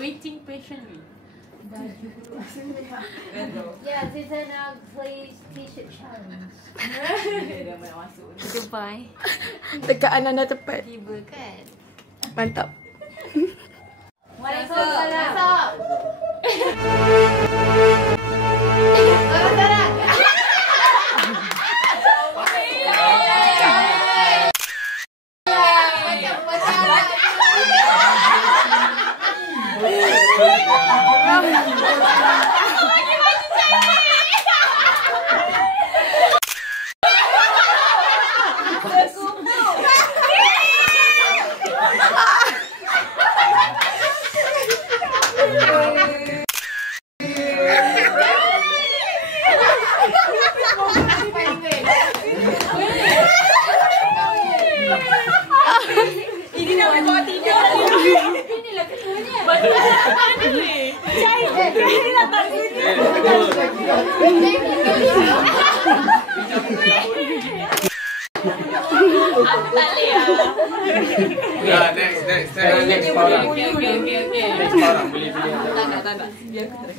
Waiting patiently. Yeah, Zizana plays t-shirt challenge. Dubai. Dekat Ananda tepat. Tiba kan? Mantap. Waalaikumsalam. Ini nak buat tidur. Inilah ketuanya. Cai, ini datang sini. Aku tak boleh lah. Ya, next orang. Next orang boleh pilih. Tak nak. Biar aku terus.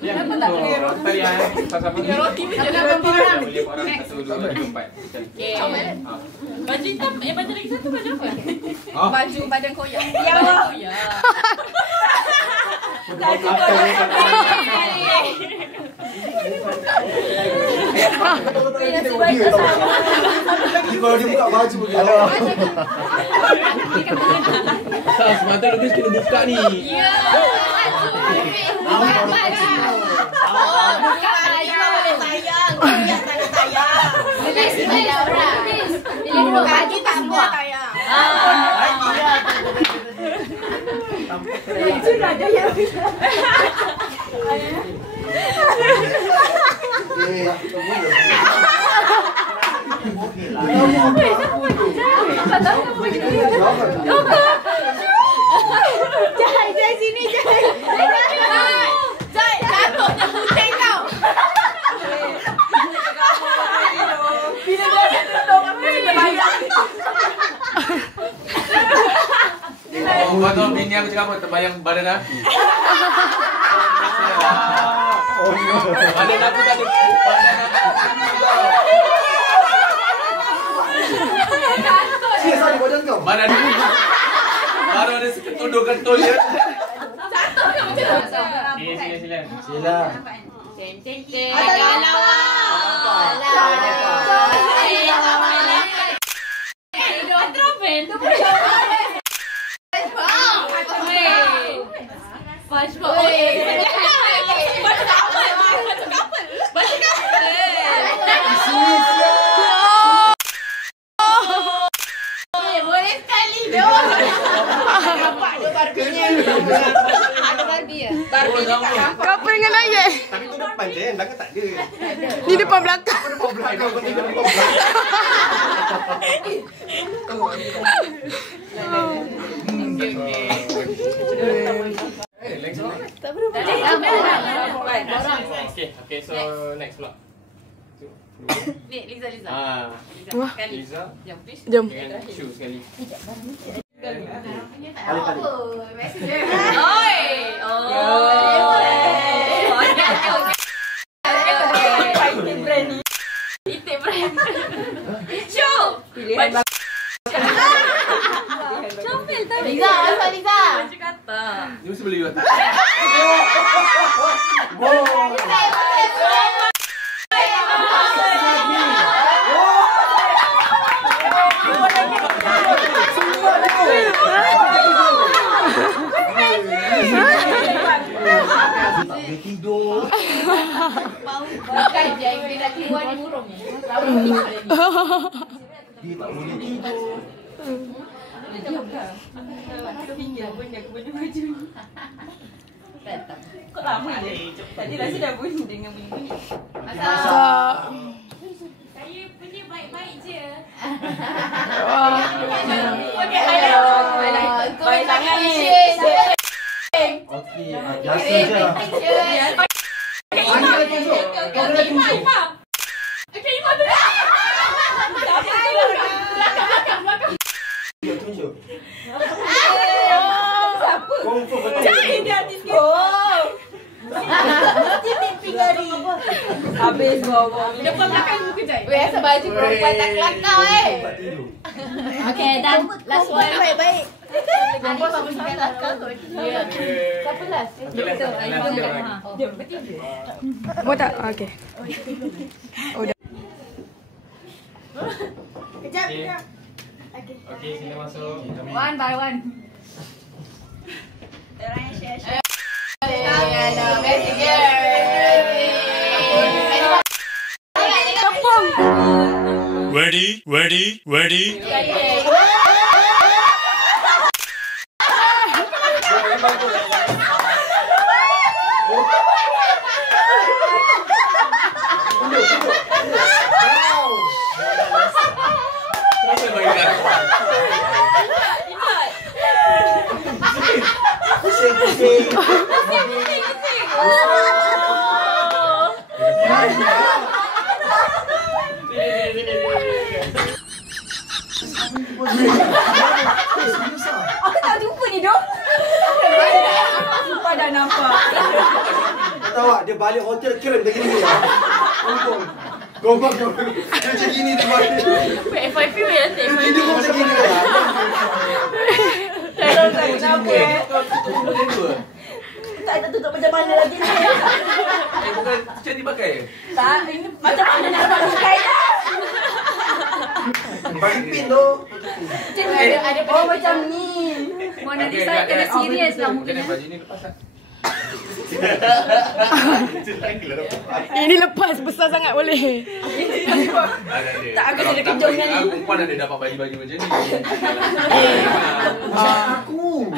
Kenapa tak pilih roti? Pasal pilih roti pun jangan pilih orang. Pilih orang 1, 2, 3, 4. Okay. Baju hitam, baju lagi satu baju apa? Baju badan koyak. Ya. Baju koyak. Kalau dia buka baju Semata lebih kena buka ni. Ya. Baju. Bukan baju boleh sayang. Koyak tak nak sayang. Bila orang. Bila baju tak semua sayang. Itu dah ada yang Jai sini Jai. Jai jatuh dah putih kau. Bila dia tolong aku kita bayar. Kau tahu bini aku cakap apa? Terbayang badan aku. Badan aku tak ada. Siapa ada badan kau? Badan aku. Baru ada seketunduk-ketul je. Satu ke macam tu? Sila. Ceng. Boleh sekali dia. Nampak dia Barbie-nya. Ada Barbie ya? Barbie dia tak nampak. Kau apa dengan ayat? Tapi tu depan je, belakang tak ada. Ni depan belakang. Depan belakang kau tinggal depan belakang. Tak perlu. Okay, so next pula. Ni Liza. Wah. Liza. Jom please. Jom. Dengan Shu sekali. Oi. Itik brand. Shu. Pilihan Comel tadi. Liza, asal Liza. Baju kata. Ni mesti beli juga. Dia tidur. Bukan je, dia nak keluar di burung ni. Dia tak boleh tidur. Aku tinggal bunyi aku bunyi baju. Kok lama je? Tadi rasa dah bunyi dengan bunyi-bunyi. masak. Saya punya baik-baik je. Baik sangat ni. Okey, biasa je. Mana tunjuk? Kau kena tunjuk. Okay, Iman tu. Dia tunjuk. Siapa? Confirm Jahit dia hati sikit. Oh. Mesti pimpin hari. Habis bawa. Depan belakang muka jahit. Weh, asal baju perempuan tak kelakar Tempat tidur. Okay, dan last one. Baik-baik. Perempuan sama sekali kelakar kot. Ya. Siapa last? Kita. Dia bertiga. Mau tak? Okay. Oh, dah. Kejap. Okey, sila masuk. One by one. Basic girl. Tepung. Ready, ready, ready. Pusing. Aku tak jumpa ni dok. Sumpah dah nampak. Kau tahu tak, dia balik hotel kira macam gini ya. Gombang. Dia macam gini dia balik. FYP ya Dia tidur macam gini ya. Kenapa tak ada tutup macam mana lagi ni. Bukan cantik pakai. Tak, ini macam mana nak pakai dah. Bagi pin tu. Ada Oh macam ni. Mau nanti saya kena serius lah Macam mungkin. mana baju ni lepas tak? Ini lepas besar sangat boleh. Tak, aku jadi kejung dengan ni. Perempuan ada dapat baju-baju macam ni. Aku.